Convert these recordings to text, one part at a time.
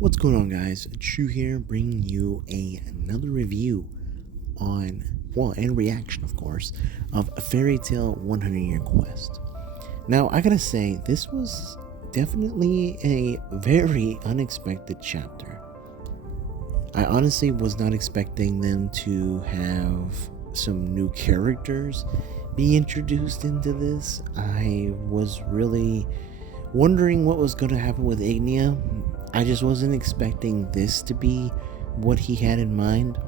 What's going on, guys? Chu here, bringing you another review and reaction, of course, of a Fairy Tale 100 Year Quest. Now, I gotta say, this was definitely a very unexpected chapter. I honestly was not expecting them to have some new characters be introduced into this. I was really wondering what was going to happen with Ignia. I just wasn't expecting this to be what he had in mind.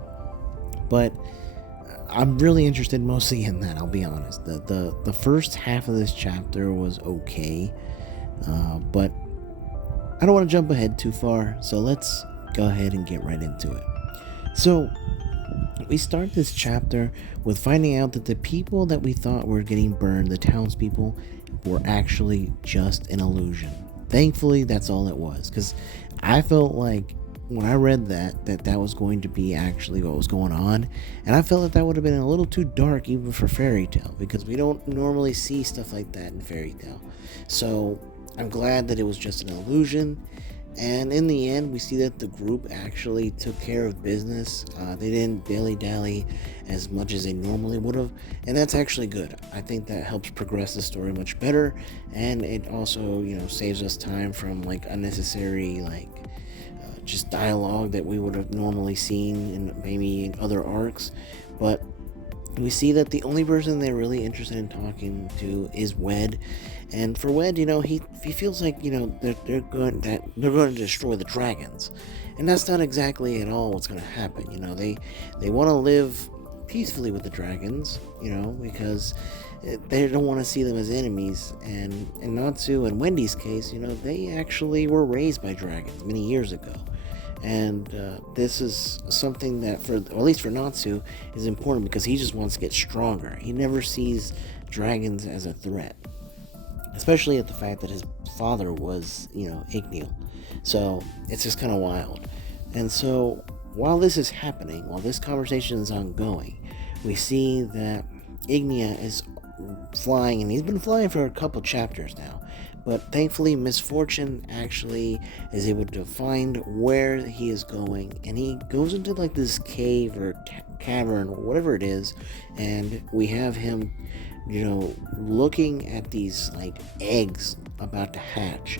But I'm really interested mostly in that, I'll be honest. The first half of this chapter was okay. But I don't want to jump ahead too far, so let's go ahead and get right into it. So, we start this chapter with finding out that the people that we thought were getting burned, the townspeople, were actually just an illusion. Thankfully, that's all it was, because I felt like when I read that was going to be actually what was going on, and I felt that would have been a little too dark even for fairy tale, because we don't normally see stuff like that in fairy tale. So I'm glad that it was just an illusion. And in the end, we see that the group actually took care of business. They didn't dilly-dally as much as they normally would have, and that's actually good. I think that helps progress the story much better, and it also, saves us time from like unnecessary just dialogue that we would have normally seen in maybe in other arcs. But we see that the only person they're really interested in talking to is WED, and for WED, he feels like they're going to destroy the dragons, and that's not exactly at all what's going to happen. They want to live peacefully with the dragons, because they don't want to see them as enemies. And in Natsu and Wendy's case, they actually were raised by dragons many years ago. And this is something that, or at least for Natsu, is important because he just wants to get stronger. He never sees dragons as a threat, especially at the fact that his father was, Ignia. So it's just kind of wild. And so while this is happening, while this conversation is ongoing, we see that Ignia is flying, and he's been flying for a couple chapters now. But thankfully, Misfortune actually is able to find where he is going, and he goes into like this cave or cavern or whatever it is, and we have him, looking at these like eggs about to hatch,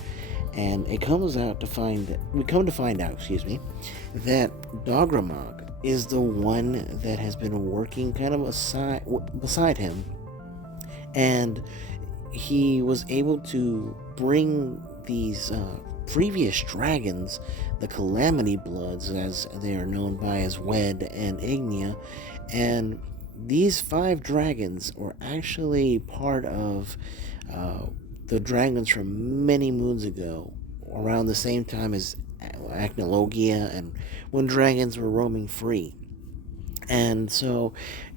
and we come to find out, that Dogramog is the one that has been working kind of beside him, and he was able to bring these previous dragons, the Calamity Bloods, as they are known by as WED and Ignia, and these 5 dragons were actually part of the dragons from many moons ago, around the same time as Acnologia, and when dragons were roaming free. And so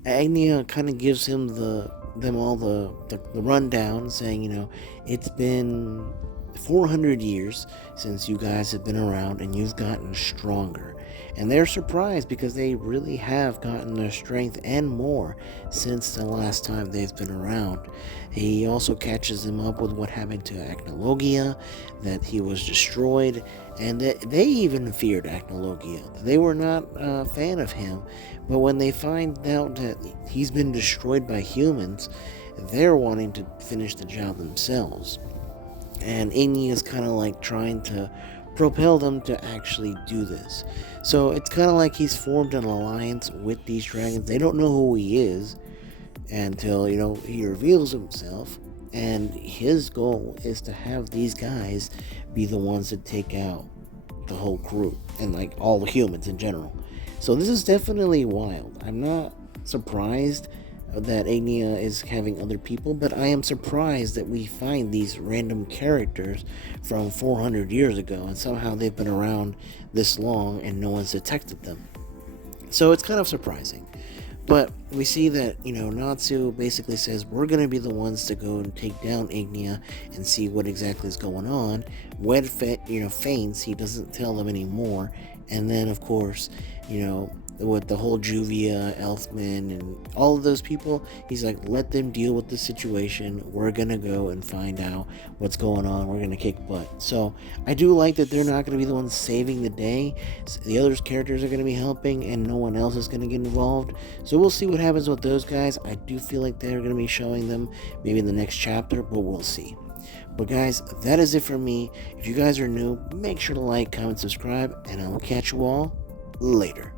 Agnia kind of gives him them all the rundown, saying, it's been 400 years since you guys have been around, and you've gotten stronger. And they're surprised because they really have gotten their strength and more since the last time they've been around. He also catches them up with what happened to Acnologia, that he was destroyed, and that they even feared Acnologia. They were not a fan of him, but when they find out that he's been destroyed by humans, they're wanting to finish the job themselves. And Ignia is kind of like trying to propel them to actually do this. So it's kind of like he's formed an alliance with these dragons. They don't know who he is until, he reveals himself. And his goal is to have these guys be the ones that take out the whole crew and like all the humans in general. So this is definitely wild. I'm not surprised that Ignia is having other people, but I am surprised that we find these random characters from 400 years ago, and somehow they've been around this long and no one's detected them. So it's kind of surprising. But we see that, Natsu basically says we're going to be the ones to go and take down Ignia and see what exactly is going on. WED faints. He doesn't tell them anymore. And then, of course, with the whole Juvia, Elfman, and all of those people, he's like, let them deal with the situation. We're going to go and find out what's going on. We're going to kick butt. So I do like that they're not going to be the ones saving the day. The other characters are going to be helping, and no one else is going to get involved. So we'll see what happens with those guys. I do feel like they're going to be showing them maybe in the next chapter, but we'll see. But guys, that is it for me. If you guys are new, make sure to like, comment, subscribe, and I will catch you all later.